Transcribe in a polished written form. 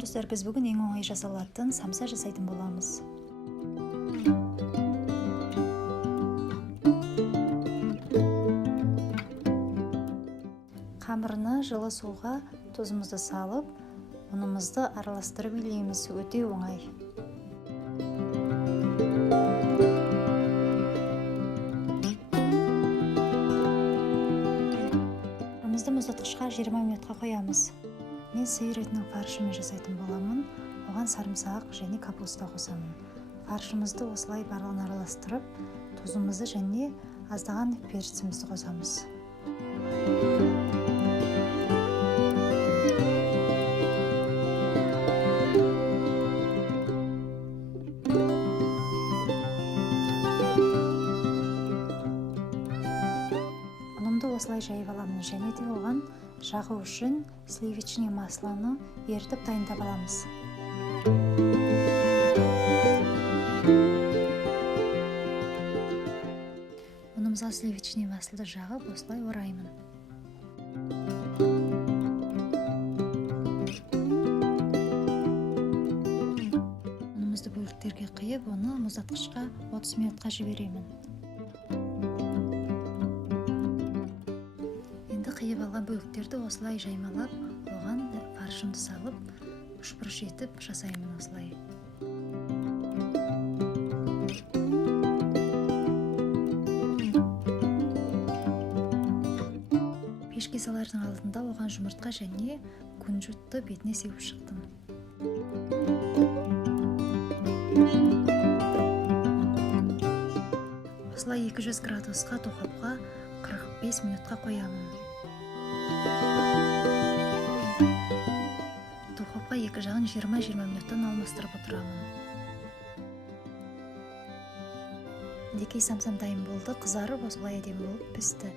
Достар, біз бүгін ең оңай жасалатын самса жасайтын боламыз. Қамырына жылы суға тұзымызды салып, ұнымызды араластырып илейміз. Өте оңай. Қамырымызды мұздатқышқа 20 минутқа қоямыз. Мен сиыр етінің фаршымен жасайтын боламын. Оған сарымсақ және капуста қосамын. Фаршымызды осылай барлығын араластырып, тұзымызды және аздаған перцімізді қосамыз. Ұнымды осылай жайып аламын, және де оған жағу үшін сливочный маслоны ерітіп дайындап аламыз. Ұнымызға сливочный маслоды жағып, осылай ораймын. Ұнымызды бөліктерге қиып, оны мұздатқышқа 30 минутқа жіберемін. Енді қиып алған бөліктерді осылай жаймалап, оған фаршымды салып, үшбұрыш етіп жасаймын осылай. Пешке салардың алдында оған жұмыртқа және күнжутты бетіне сеуіп шықтым. Осылай 200 градусқа духовқа 45 минутқа қоямын. Духовқа екі жағын 20-20 минуттан алмастырып отырамын. Декей самсам дайын болды, қызарып осылай әдемі болып пісті.